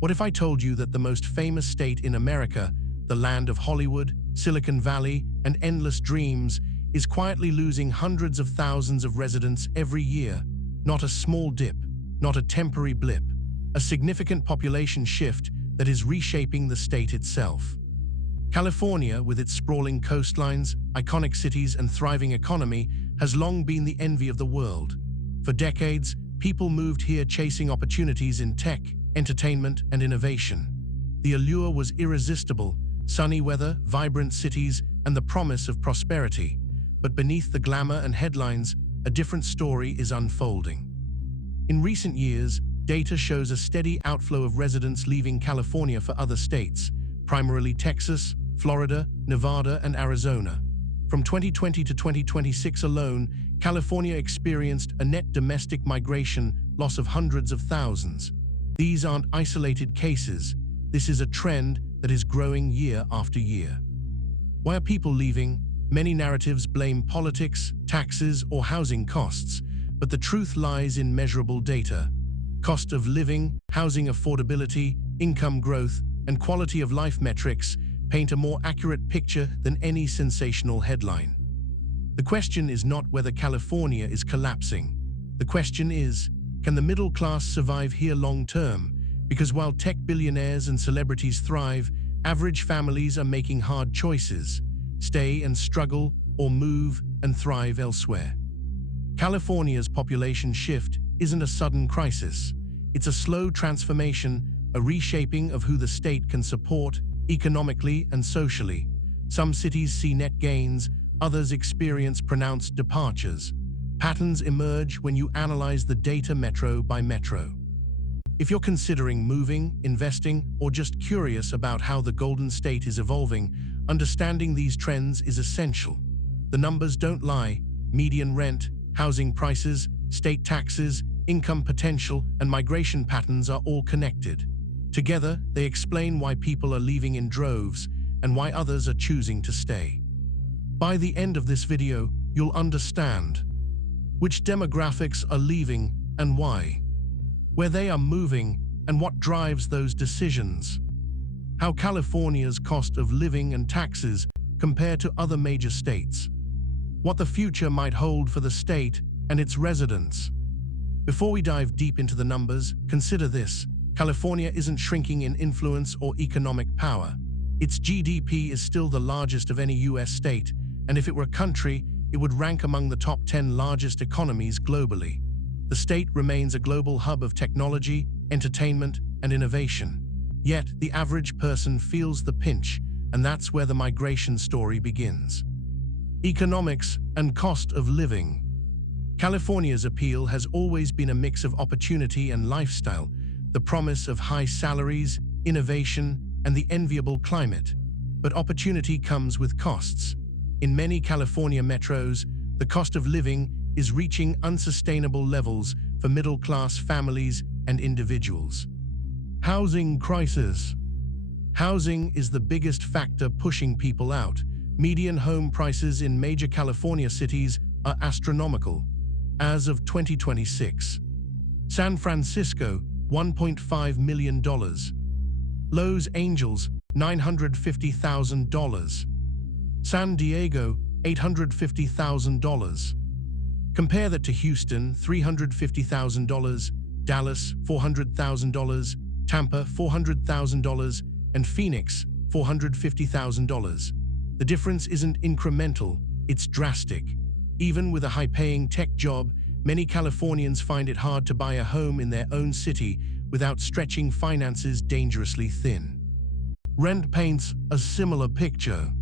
What if I told you that the most famous state in America, the land of Hollywood, Silicon Valley, and endless dreams, is quietly losing hundreds of thousands of residents every year? Not a small dip, not a temporary blip, a significant population shift that is reshaping the state itself. California, with its sprawling coastlines, iconic cities, and thriving economy, has long been the envy of the world. For decades, people moved here chasing opportunities in tech, entertainment, and innovation. The allure was irresistible: sunny weather, vibrant cities, and the promise of prosperity. But beneath the glamour and headlines, a different story is unfolding. In recent years, data shows a steady outflow of residents leaving California for other states, primarily Texas, Florida, Nevada, and Arizona. From 2020 to 2026 alone, California experienced a net domestic migration loss of hundreds of thousands. These aren't isolated cases. This is a trend that is growing year after year. Why are people leaving? Many narratives blame politics, taxes, or housing costs, but the truth lies in measurable data. Cost of living, housing affordability, income growth, and quality of life metrics paint a more accurate picture than any sensational headline. The question is not whether California is collapsing. The question is, can the middle class survive here long term? Because while tech billionaires and celebrities thrive, average families are making hard choices: stay and struggle, or move and thrive elsewhere. California's population shift isn't a sudden crisis. It's a slow transformation, a reshaping of who the state can support economically and socially. Some cities see net gains, others experience pronounced departures. Patterns emerge when you analyze the data metro by metro. If you're considering moving, investing, or just curious about how the Golden State is evolving, understanding these trends is essential. The numbers don't lie. Median rent, housing prices, state taxes, income potential, and migration patterns are all connected. Together, they explain why people are leaving in droves and why others are choosing to stay. By the end of this video, you'll understand which demographics are leaving and why, where they are moving and what drives those decisions, how California's cost of living and taxes compare to other major states, what the future might hold for the state and its residents. Before we dive deep into the numbers, consider this: California isn't shrinking in influence or economic power. Its GDP is still the largest of any US state, and if it were a country, it would rank among the top 10 largest economies globally. The state remains a global hub of technology, entertainment, and innovation. Yet, the average person feels the pinch, and that's where the migration story begins. Economics and cost of living. California's appeal has always been a mix of opportunity and lifestyle, the promise of high salaries, innovation, and the enviable climate. But opportunity comes with costs. In many California metros, the cost of living is reaching unsustainable levels for middle-class families and individuals. Housing crisis. Housing is the biggest factor pushing people out. Median home prices in major California cities are astronomical. As of 2026, San Francisco, $1.5 million. Los Angeles, $950,000. San Diego, $850,000. Compare that to Houston, $350,000, Dallas, $400,000, Tampa, $400,000, and Phoenix, $450,000. The difference isn't incremental, it's drastic. Even with a high-paying tech job, many Californians find it hard to buy a home in their own city without stretching finances dangerously thin. Rent paints a similar picture.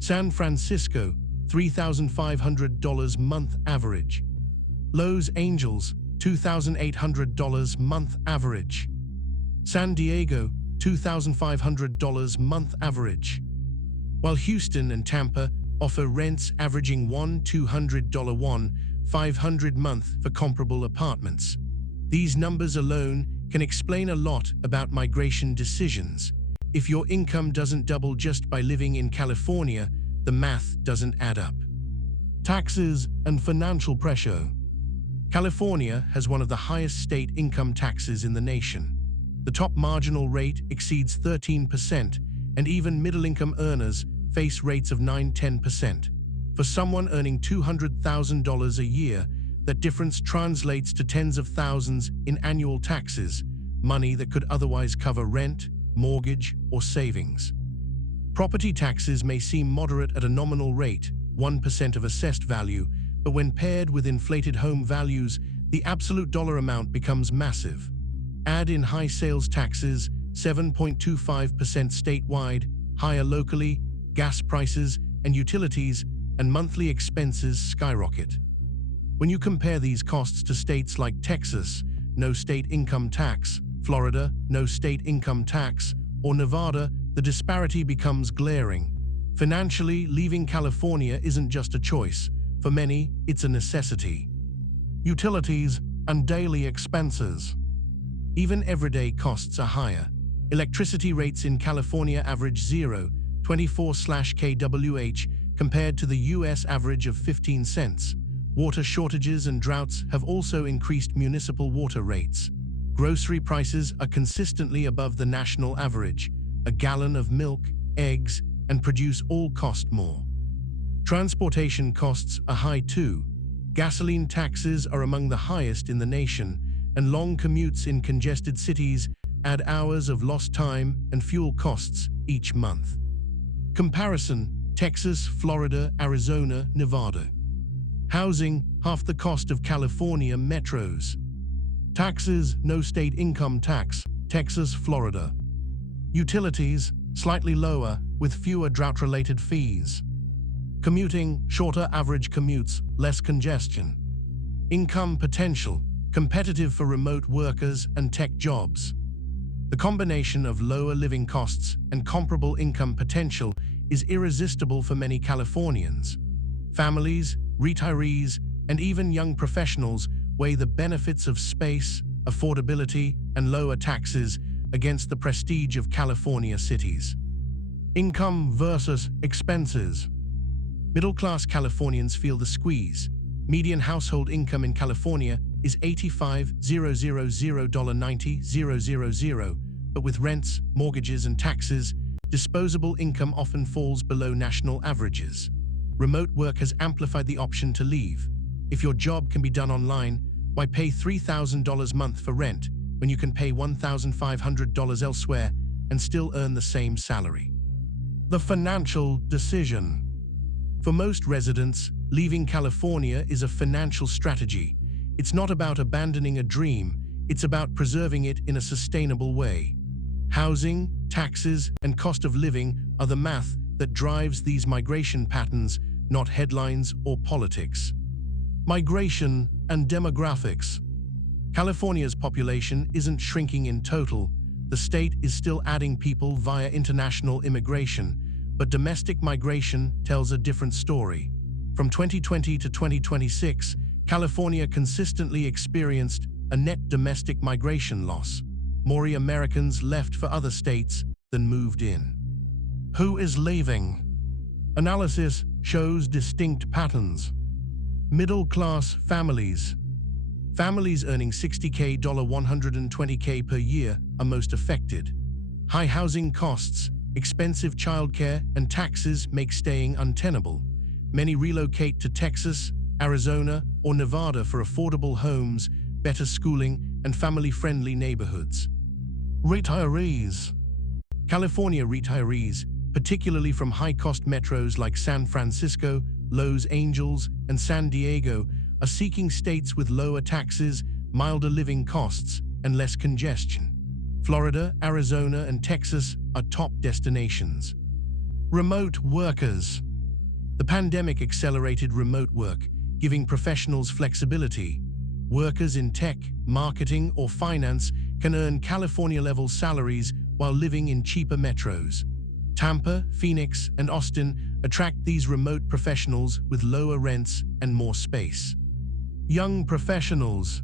San Francisco, $3,500 month average. Los Angeles, $2,800 month average. San Diego, $2,500 month average. While Houston and Tampa offer rents averaging $1,200 month for comparable apartments. These numbers alone can explain a lot about migration decisions. If your income doesn't double just by living in California, the math doesn't add up. Taxes and financial pressure. California has one of the highest state income taxes in the nation. The top marginal rate exceeds 13%, and even middle-income earners face rates of 9–10%. For someone earning $200,000 a year, that difference translates to tens of thousands in annual taxes, money that could otherwise cover rent, mortgage, or savings. Property taxes may seem moderate at a nominal rate, 1% of assessed value, but when paired with inflated home values, the absolute dollar amount becomes massive. Add in high sales taxes, 7.25% statewide, higher locally, gas prices and utilities, and monthly expenses skyrocket. When you compare these costs to states like Texas, no state income tax, Florida, no state income tax, or Nevada, the disparity becomes glaring. Financially, leaving California isn't just a choice. For many, it's a necessity. Utilities and daily expenses. Even everyday costs are higher. Electricity rates in California average 0.24/kWh compared to the US average of 15 cents. Water shortages and droughts have also increased municipal water rates. Grocery prices are consistently above the national average. A gallon of milk, eggs, and produce all cost more. Transportation costs are high too. Gasoline taxes are among the highest in the nation, and long commutes in congested cities add hours of lost time and fuel costs each month. Comparison: Texas, Florida, Arizona, Nevada. Housing, half the cost of California metros. Taxes, no state income tax, Texas, Florida. Utilities, slightly lower, with fewer drought-related fees. Commuting, shorter average commutes, less congestion. Income potential, competitive for remote workers and tech jobs. The combination of lower living costs and comparable income potential is irresistible for many Californians. Families, retirees, and even young professionals weigh the benefits of space, affordability, and lower taxes against the prestige of California cities. Income versus expenses. Middle-class Californians feel the squeeze. Median household income in California is $85,090,000, but with rents, mortgages, and taxes, disposable income often falls below national averages. Remote work has amplified the option to leave. If your job can be done online, why pay $3,000 a month for rent when you can pay $1,500 elsewhere and still earn the same salary? The financial decision. For most residents, leaving California is a financial strategy. It's not about abandoning a dream, it's about preserving it in a sustainable way. Housing, taxes, and cost of living are the math that drives these migration patterns, not headlines or politics. Migration and demographics. California's population isn't shrinking in total. The state is still adding people via international immigration, but domestic migration tells a different story. From 2020 to 2026, California consistently experienced a net domestic migration loss. More Americans left for other states than moved in. Who is leaving? Analysis shows distinct patterns. Middle-class families. Families earning $60K, $120K per year are most affected. High housing costs, expensive childcare, and taxes make staying untenable. Many relocate to Texas, Arizona, or Nevada for affordable homes, better schooling, and family-friendly neighborhoods. Retirees. California retirees, particularly from high-cost metros like San Francisco, Los Angeles, and San Diego, are seeking states with lower taxes, milder living costs, and less congestion. Florida, Arizona, and Texas are top destinations. Remote workers. The pandemic accelerated remote work, giving professionals flexibility. Workers in tech, marketing, or finance can earn California-level salaries while living in cheaper metros. Tampa, Phoenix, and Austin attract these remote professionals with lower rents and more space. Young professionals.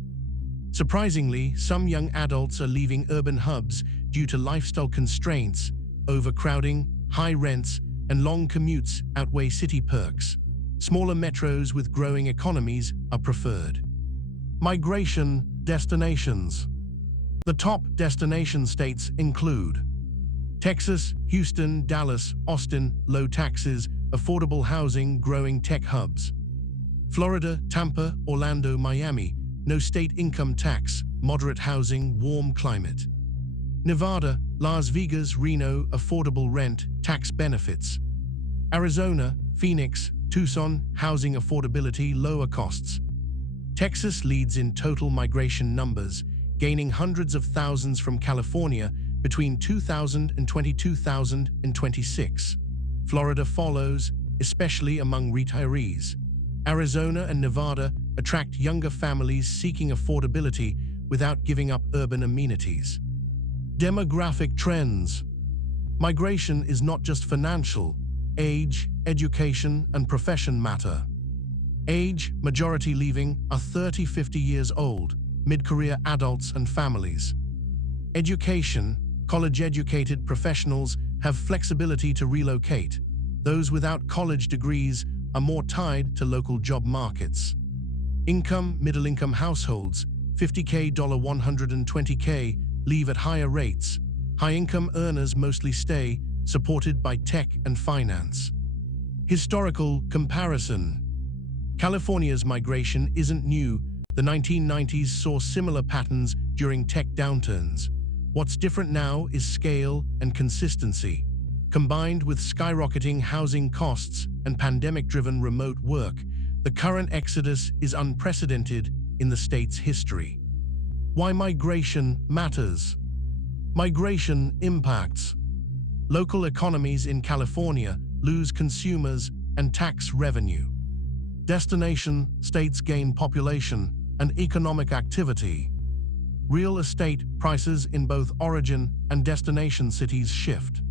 Surprisingly, some young adults are leaving urban hubs due to lifestyle constraints. Overcrowding, high rents, and long commutes outweigh city perks. Smaller metros with growing economies are preferred. Migration destinations. The top destination states include Texas, Houston, Dallas, Austin, low taxes, affordable housing, growing tech hubs. Florida, Tampa, Orlando, Miami, no state income tax, moderate housing, warm climate. Nevada, Las Vegas, Reno, affordable rent, tax benefits. Arizona, Phoenix, Tucson, housing affordability, lower costs. Texas leads in total migration numbers, gaining hundreds of thousands from California between 2,000 and 22,026. Florida follows, especially among retirees. Arizona and Nevada attract younger families seeking affordability without giving up urban amenities. Demographic trends. Migration is not just financial. Age, education, and profession matter. Age, majority leaving are 30-50 years old, mid-career adults and families. Education, college-educated professionals have flexibility to relocate. Those without college degrees are more tied to local job markets. Income, middle-income households, $50K, $120K, leave at higher rates. High-income earners mostly stay, supported by tech and finance. Historical comparison. California's migration isn't new. The 1990s saw similar patterns during tech downturns. What's different now is scale and consistency. Combined with skyrocketing housing costs and pandemic-driven remote work, the current exodus is unprecedented in the state's history. Why migration matters. Migration impacts. Local economies in California lose consumers and tax revenue. Destination states gain population and economic activity. Real estate prices in both origin and destination cities shift.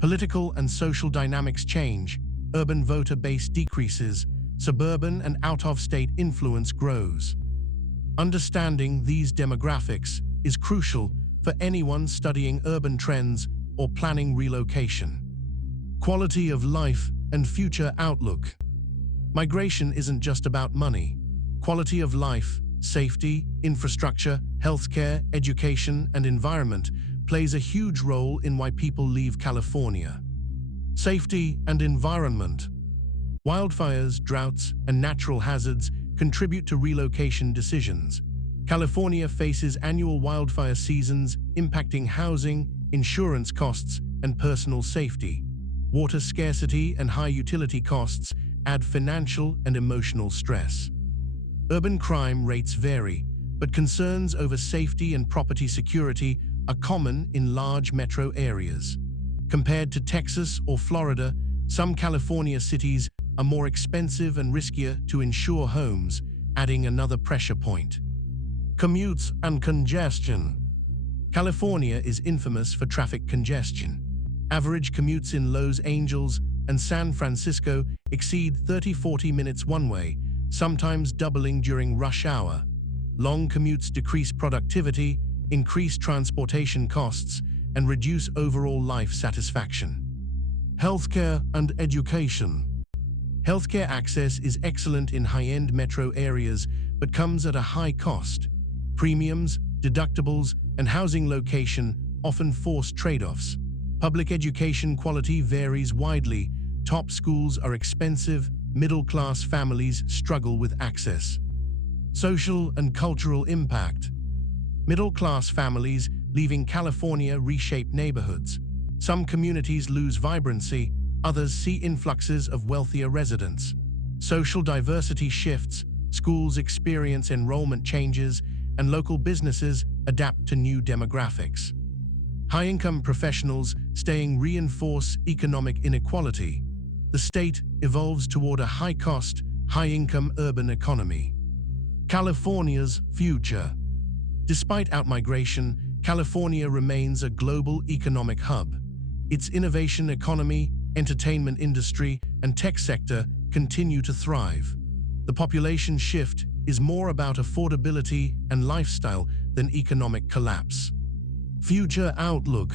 Political and social dynamics change. Urban voter base decreases. Suburban and out-of-state influence grows. Understanding these demographics is crucial for anyone studying urban trends or planning relocation. Quality of life and future outlook. Migration isn't just about money. Quality of life, safety, infrastructure, healthcare, education, and environment plays a huge role in why people leave California. Safety and environment. Wildfires, droughts, and natural hazards contribute to relocation decisions. California faces annual wildfire seasons impacting housing, insurance costs, and personal safety. Water scarcity and high utility costs add financial and emotional stress. Urban crime rates vary, but concerns over safety and property security are common in large metro areas. Compared to Texas or Florida, some California cities are more expensive and riskier to insure homes, adding another pressure point. Commutes and congestion. California is infamous for traffic congestion. Average commutes in Los Angeles and San Francisco exceed 30-40 minutes one way, sometimes doubling during rush hour. Long commutes decrease productivity, increase transportation costs, and reduce overall life satisfaction. Healthcare and education. Healthcare access is excellent in high-end metro areas, but comes at a high cost. Premiums, deductibles, and housing location often force trade-offs. Public education quality varies widely. Top schools are expensive, middle-class families struggle with access. Social and cultural impact. Middle-class families leaving California reshape neighborhoods. Some communities lose vibrancy, others see influxes of wealthier residents. Social diversity shifts, schools experience enrollment changes, and local businesses adapt to new demographics. High-income professionals staying reinforce economic inequality. The state evolves toward a high-cost, high-income urban economy. California's future. Despite outmigration, California remains a global economic hub. Its innovation economy, entertainment industry, and tech sector continue to thrive. The population shift is more about affordability and lifestyle than economic collapse. Future outlook.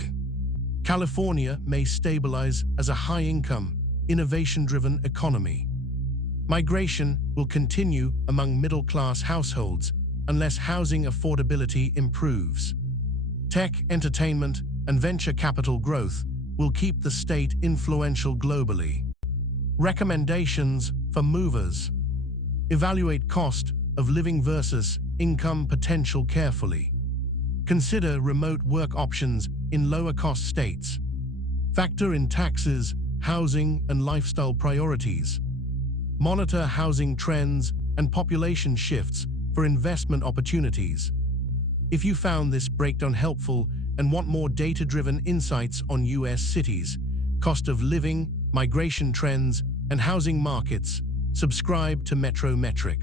California may stabilize as a high-income, innovation-driven economy. Migration will continue among middle-class households unless housing affordability improves. Tech, entertainment, and venture capital growth will keep the state influential globally. Recommendations for movers. Evaluate cost of living versus income potential carefully. Consider remote work options in lower-cost states. Factor in taxes, housing, and lifestyle priorities. Monitor housing trends and population shifts for investment opportunities. If you found this breakdown helpful and want more data-driven insights on U.S. cities, cost of living, migration trends, and housing markets, subscribe to Metro Metrics.